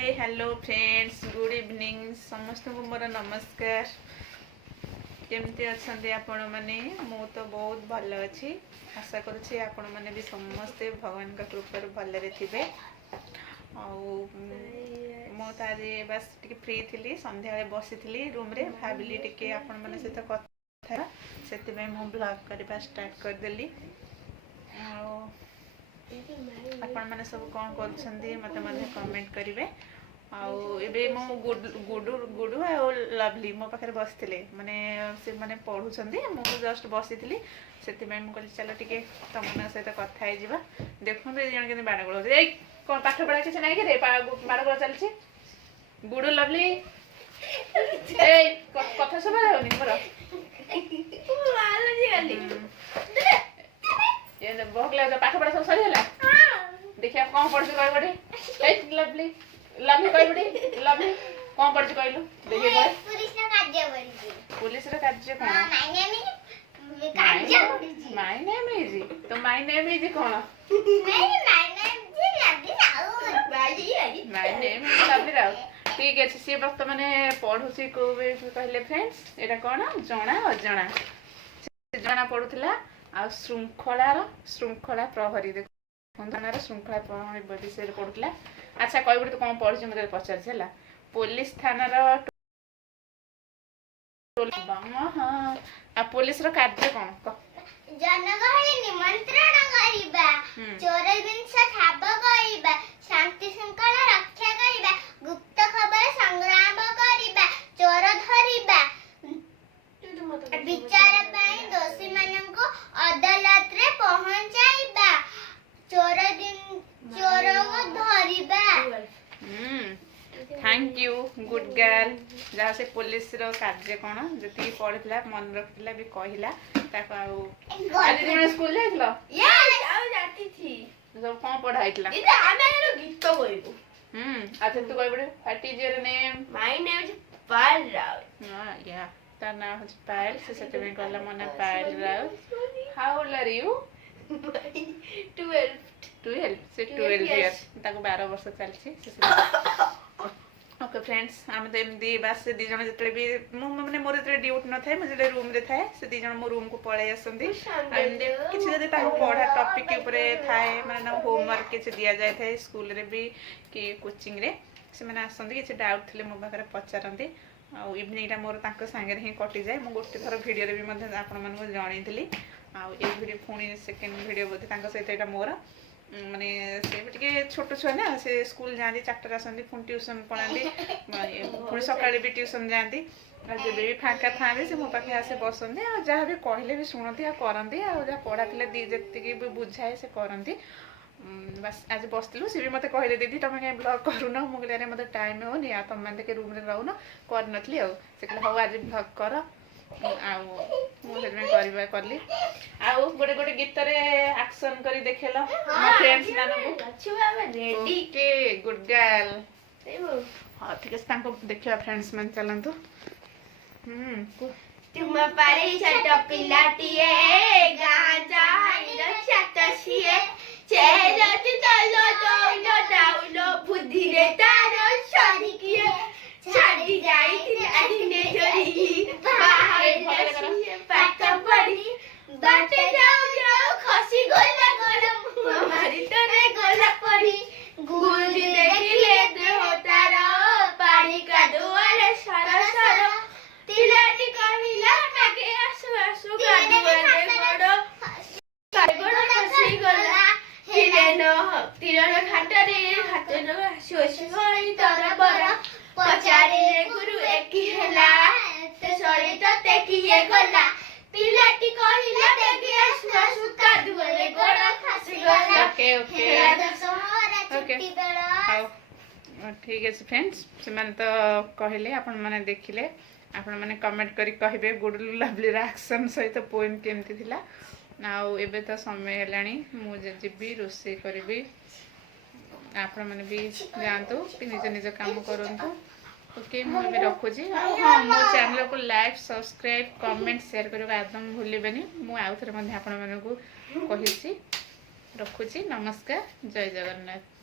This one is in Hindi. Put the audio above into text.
Hi hello friends good evening समस्त को मोर नमस्कार केमती अच्छा आपण मैंने मु तो बहुत भल अच्छी आशा करुँच आपण मैंने भी समस्ते भगवान का कृपा भलरे थे मुझे बस टी फ्री थी संध्या बसी रूम रे भाविली टी आपण मैंने सहित कथा से मु ब्लॉग करवा स्टार्ट करदेली आपण मैंने सब कौन कर मत कमेंट करेंगे आबे मो गुडू आ लवली मो पाखे बसते माने से माने पढ़ुंट मुझे जस्ट बसी से मुझे चलो टे तुम सहित कथा देखो ये जन के बाड़गोल कौन पाठ पढ़ा किसी ना कि बाड़गोल चलती गुडू लवली कथा सब मोर बहुत लगे पाठ पढ़ा सब सरीगला देखिए कौन पढ़ी कह लवली लवली कह लवली कौन पढ़ी कहलु देखिए पुलिस कार्य कौन माय नेम इज तो माय नेम इज कौन my name is lovely Raut ठीक है सी वक्त मैंने पढ़ुची को कहले फ्रेंड्स एटा कौन जना अजना जना पढ़ुला आ श्रृंखला प्रहरी देखो श्रृंखला प्रहरी विषय पढ़ुला अच्छा कह तो कौन पढ़ी मतलब पचार पुलिस थानार हाँ पुलिस कार्य कौन जनगहली निमंत्रण करिबा चोर जिनस ठाब करिबा शांति शृंखला रक्षा करिबा गुप्त खबर संग्राम करिबा चोर धरिबा विचार पई दोषी माननको अदालत रे पहुंचाइबा चोर को धरिबा थैंक यू गुड गर्ल जहाँ से पुलिस रो कार्य कौन जी पढ़ा मन रखा भी कहला आज स्कूल जाइल सब कौन पढ़ाई गीत कहबो अच्छा तू कह what is your name my name is Payal Raut या तार नाम है पायल से कहला मो ना Payal Raut how old are you 12 से 12 इयर्स ताको 12 वर्ष चलछि ओके फ्रेंड्स आम तो एमती बास से दीज जो भी मैंने मोर जो ड्यूटी न था मुझे रूम रे थाए से दीज मो रूम को पलि आसती किसी जब पढ़ा टॉपिक उपरे थाए माने होमवर्क किसी दि जाए थे स्कूल रे भी कि कोचिंग रे से मैंने आसती किसी डाउट थे मो पाखे पचारती इवनिंग मोर सांगे ही कटि जाए मुझे गोटे थर भिडियो भी आपण जनई भिडियो पुणी सेकेंड भिडियो बोधे सहित यहाँ मोर माने से टे छोट छुआ ना से स्कूल जाती 4 आसती पुणी ट्यूशन पढ़ाती पुणी सकाଳେ भी ट्यूशन जाती जब भी फाँका था से मो पाखे आसे बसती आ जहाँ भी कहले भी शुणती आ करती आ जहाँ पढ़ा दी जी भी बुझाए से करती बस आज बसलु सी भी मत कहले दीदी तुम कहीं ब्लॉग करून मुझे मत टाइम होनी आ तुम मैंने रूम रे रहून कर नी कहले हाँ आज ब्लॉग कर कली गोटे गोटे गीत एक्शन करी देखेल मो फ्रेंड्स गुड गर्ल हाँ ठीक है देखिए फ्रेंड्स मान चलतु तुम पारे छोट पिलाटिए गाँ जाइलो छातसिए चेरति तलो दोलो डाउलो बुद्धि रे तारो सनिकिए छाड़ी जाई आदिने जोरी बाहर पाठ पढ़ी बाटे जाऊ जाऊ खसी गला गरम हमारी तोरे गला पड़ी गुरुजी देखिले देह तारा पानी का दुआरे सारा सारा तिलाटी कहिला नाके आसु आसु का दुआरे बड़ खसी गला तीरण खाटरे हाथन आसु आसु होई तारा बड़ा पचारे गुरु एकी हेला ते सरी तो तेकिए गला पिलाटी कहिला देखि आसु आसु का दुआरे गोड़ खसी गला ओके ओके ओके ठीक है फ्रेंड्स से तो कहले आपण माने देखिले आपण माने कमेंट करी कहबे गुड लवली एक्शन सहित पोएम केमती थिला नाउ एबे तो समय हेलानी मु जेबी रोसे करबी आपण माने भी जानतो निज निज काम करंतु ओके मुझे रखुची हाँ मो चैनल को लाइक सब्सक्राइब कमेंट शेयर करने एकदम भूलें मुझे आउ थे आपण मानक कही रखुची नमस्कार जय जगन्नाथ।